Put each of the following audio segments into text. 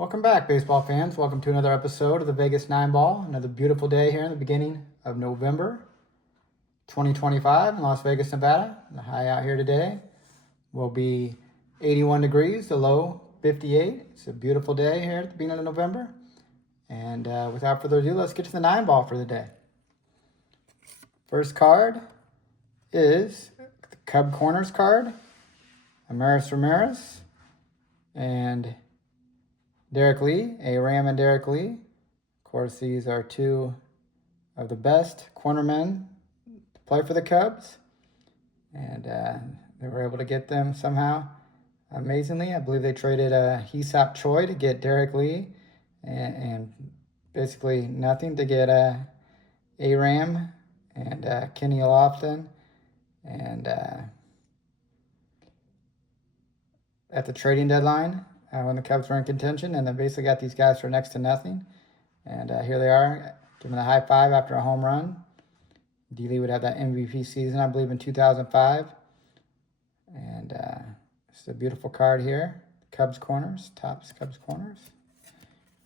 Welcome back, baseball fans. Welcome to another episode of the Vegas 9 Ball. Another beautiful day here in the beginning of November 2025 in Las Vegas, Nevada. The high out here today will be 81 degrees, the low 58. It's a beautiful day here at the beginning of November. And without further ado, let's get to the 9 Ball for the day. First card is the Cub Corners card, Amaris Ramirez, and Derek Lee, A-Ram and Derek Lee. Of course, these are two of the best cornermen to play for the Cubs. And they were able to get them somehow amazingly. I believe they traded Hee-Seop Choi to get Derek Lee and basically nothing to get A-Ram and Kenny Lofton. And at the trading deadline, when the Cubs were in contention, and then basically got these guys for next to nothing. And here they are, giving a high five after a home run. D-Lee would have that MVP season, I believe, in 2005. And it's a beautiful card here. Cubs Corners, Topps Cubs Corners.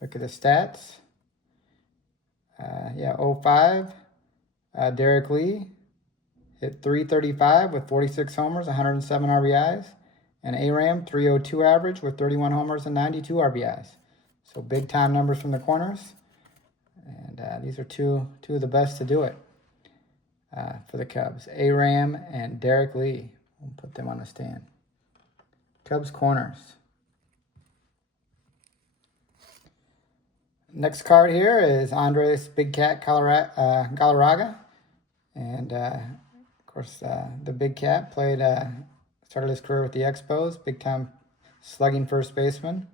Look at the stats. 05, Derek Lee hit .335 with 46 homers, 107 RBIs. And A-Ram, 302 average with 31 homers and 92 RBIs. So big-time numbers from the corners. And these are two of the best to do it for the Cubs. A-Ram and Derek Lee. We'll put them on the stand. Cubs Corners. Next card here is Andres Big Cat Galarraga. And, of course, the Big Cat played... started his career with the Expos, big-time slugging first baseman.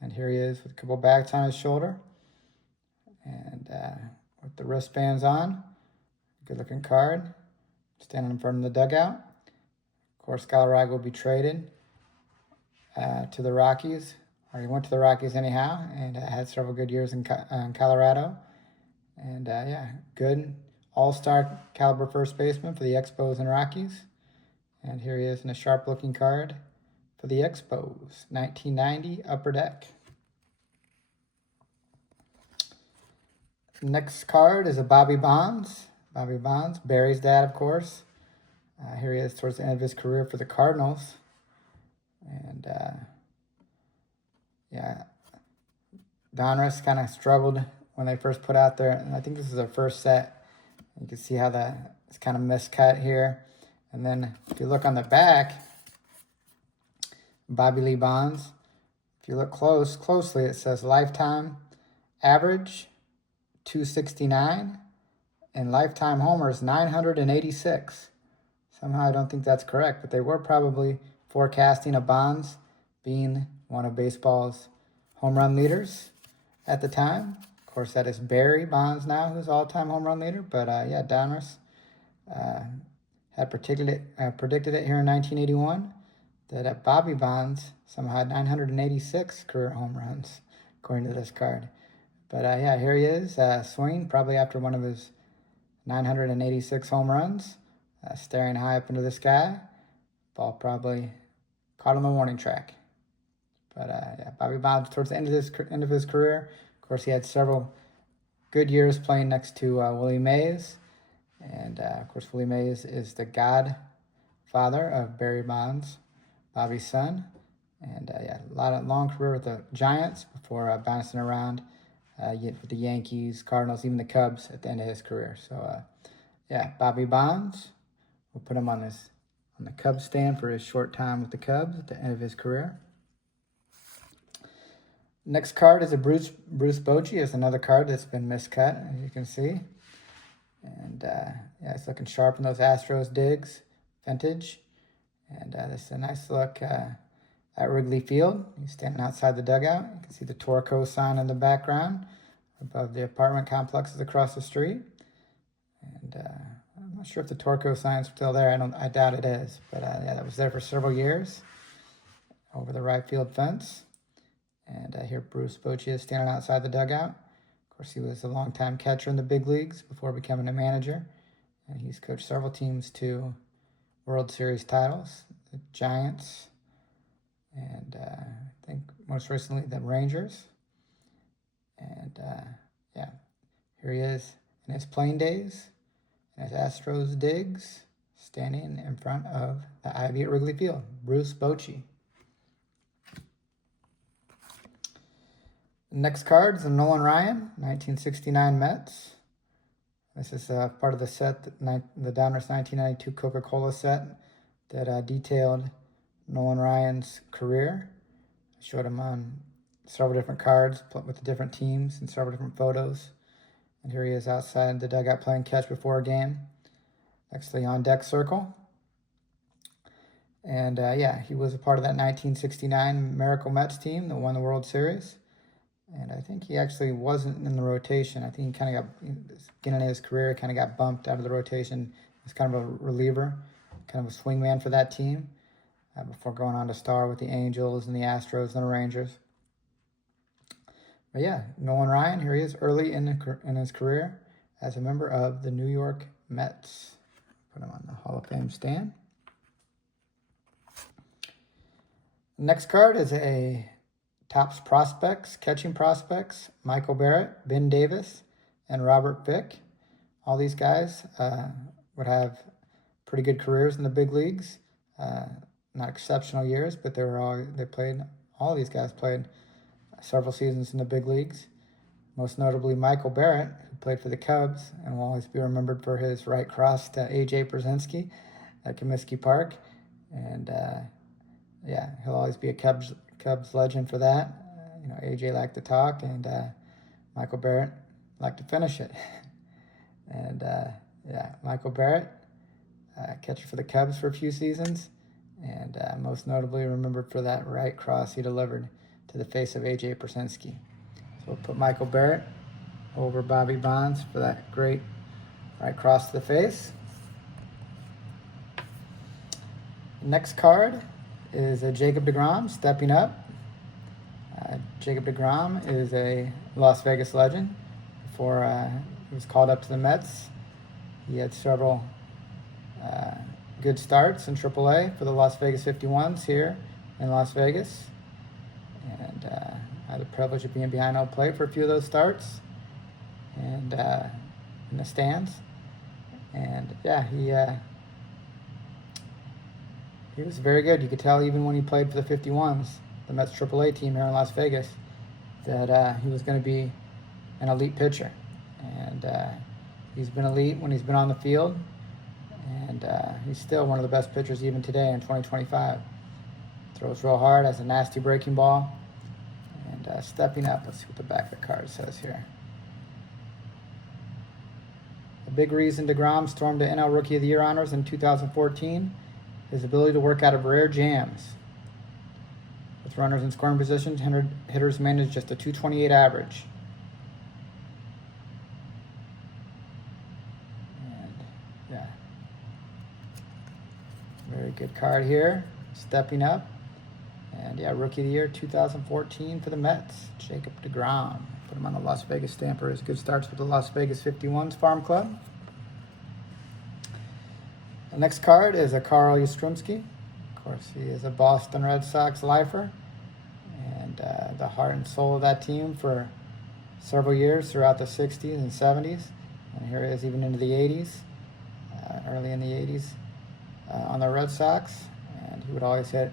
And here he is with a couple bats on his shoulder. And with the wristbands on. Good-looking card. Standing in front of the dugout. Of course, Galarraga will be traded to the Rockies. Or he went to the Rockies anyhow and had several good years in Colorado. And, good all-star caliber first baseman for the Expos and Rockies. And here he is in a sharp-looking card for the Expos, 1990 Upper Deck. Next card is a Bobby Bonds. Bobby Bonds, Barry's dad, of course. Here he is towards the end of his career for the Cardinals. And, Donruss kind of struggled when they first put out there. And I think this is their first set. You can see how it's kind of miscut here. And then if you look on the back, Bobby Lee Bonds, if you look closely, it says lifetime average 269 and lifetime homers 986. Somehow I don't think that's correct, but they were probably forecasting a Bonds being one of baseball's home run leaders at the time. Of course, that is Barry Bonds now, who's all-time home run leader. But, Donruss had predicted it here in 1981 that Bobby Bonds somehow had 986 career home runs, according to this card. But here he is, swinging probably after one of his 986 home runs, staring high up into the sky. Ball probably caught on the warning track. But Bobby Bonds towards the end of his career. Of course, he had several good years playing next to Willie Mays. And, of course, Willie Mays is the godfather of Barry Bonds, Bobby's son. And, a long career with the Giants before bouncing around with the Yankees, Cardinals, even the Cubs at the end of his career. So, Bobby Bonds, we'll put him on the Cubs stand for his short time with the Cubs at the end of his career. Next card is a Bruce Bochy. It's another card that's been miscut, as you can see. And, it's looking sharp in those Astros digs, vintage. And this is a nice look at Wrigley Field. He's standing outside the dugout. You can see the Torco sign in the background above the apartment complexes across the street. And I'm not sure if the Torco sign's still there. I doubt it is. But, that was there for several years over the right field fence. And here Bruce Bochy is standing outside the dugout. Of course, he was a longtime catcher in the big leagues before becoming a manager. And he's coached several teams to World Series titles, the Giants, and I think most recently the Rangers. Here he is in his playing days, in his Astros digs, standing in front of the Ivy at Wrigley Field, Bruce Bochy. Next card is a Nolan Ryan, 1969 Mets. This is part of the set, the Downers 1992 Coca-Cola set that detailed Nolan Ryan's career. I showed him on several different cards with the different teams and several different photos. And here he is outside the dugout playing catch before a game, next to the on-deck circle. And yeah, he was a part of that 1969 Miracle Mets team that won the World Series. And I think he actually wasn't in the rotation. I think he kind of got, beginning of his career, kind of got bumped out of the rotation. He was kind of a reliever, kind of a swingman for that team before going on to star with the Angels and the Astros and the Rangers. But yeah, Nolan Ryan, here he is early in his career as a member of the New York Mets. Put him on the Hall of Fame stand. Next card is a Topps Prospects, Catching Prospects, Michael Barrett, Ben Davis, and Robert Fick. All these guys would have pretty good careers in the big leagues. Not exceptional years, but all these guys played several seasons in the big leagues. Most notably Michael Barrett, who played for the Cubs and will always be remembered for his right cross to A.J. Pierzynski at Comiskey Park. And yeah, he'll always be a Cubs legend for that. AJ liked to talk, and Michael Barrett liked to finish it. And yeah, Michael Barrett, catcher for the Cubs for a few seasons, and most notably remembered for that right cross he delivered to the face of AJ Pierzynski. So we'll put Michael Barrett over Bobby Bonds for that great right cross to the face. Next card is a Jacob deGrom stepping up. Jacob deGrom is a Las Vegas legend. Before he was called up to the Mets, he had several good starts in AAA for the Las Vegas 51s here in Las Vegas. And I had the privilege of being behind home plate for a few of those starts and in the stands. And yeah, he was very good. You could tell even when he played for the 51s, the Mets AAA team here in Las Vegas, that he was going to be an elite pitcher. And he's been elite when he's been on the field. And he's still one of the best pitchers even today in 2025. Throws real hard, has a nasty breaking ball. And stepping up, let's see what the back of the card says here. A big reason deGrom stormed the NL Rookie of the Year honors in 2014, his ability to work out of rare jams. With runners in scoring positions, hitters managed just a .228 average. And yeah, very good card here, stepping up. And yeah, Rookie of the Year 2014 for the Mets, Jacob deGrom. Put him on the Las Vegas stamp for his good starts with the Las Vegas 51s Farm Club. The next card is a Carl Yastrzemski. Of course, he is a Boston Red Sox lifer and the heart and soul of that team for several years throughout the 60s and 70s. And here he is even into the 80s, early in the 80s on the Red Sox. And he would always hit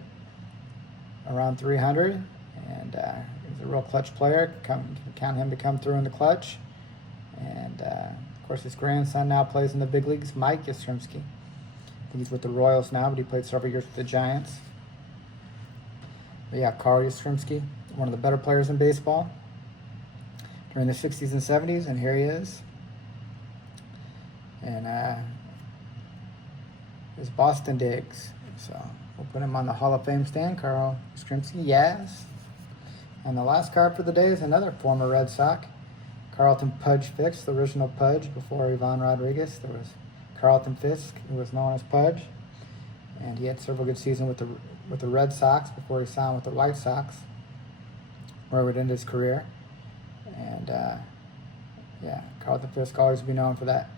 around 300. And he's a real clutch player. Count him to come through in the clutch. And of course, his grandson now plays in the big leagues, Mike Yastrzemski. He's with the Royals now, but he played several years with the Giants. But yeah, Carl Yastrzemski, one of the better players in baseball during the 60s and 70s, and here he is. And his Boston digs. So we'll put him on the Hall of Fame stand, Carl Yastrzemski, yes. And the last card for the day is another former Red Sox, Carlton Pudge Fix, the original Pudge before Ivan Rodriguez. There was Carlton Fisk, who was known as Pudge, and he had several good seasons with the Red Sox before he signed with the White Sox, where he would end his career. And yeah, Carlton Fisk always be known for that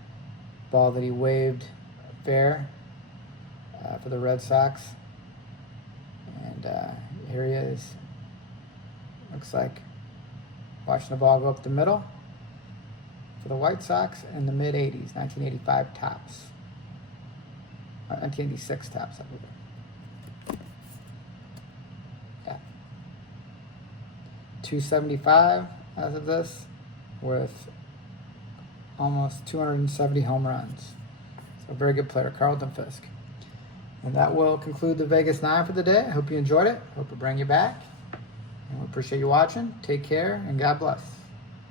ball that he waved fair for the Red Sox. And here he is. Looks like watching the ball go up the middle. for the White Sox in the mid-'80s, 1985 tops. 1986 tops, I believe. Yeah. 275 as of this, with almost 270 home runs. So a very good player, Carlton Fisk. And that will conclude the Vegas 9 for the day. I hope you enjoyed it. Hope it bring you back. And we appreciate you watching. Take care, and God bless.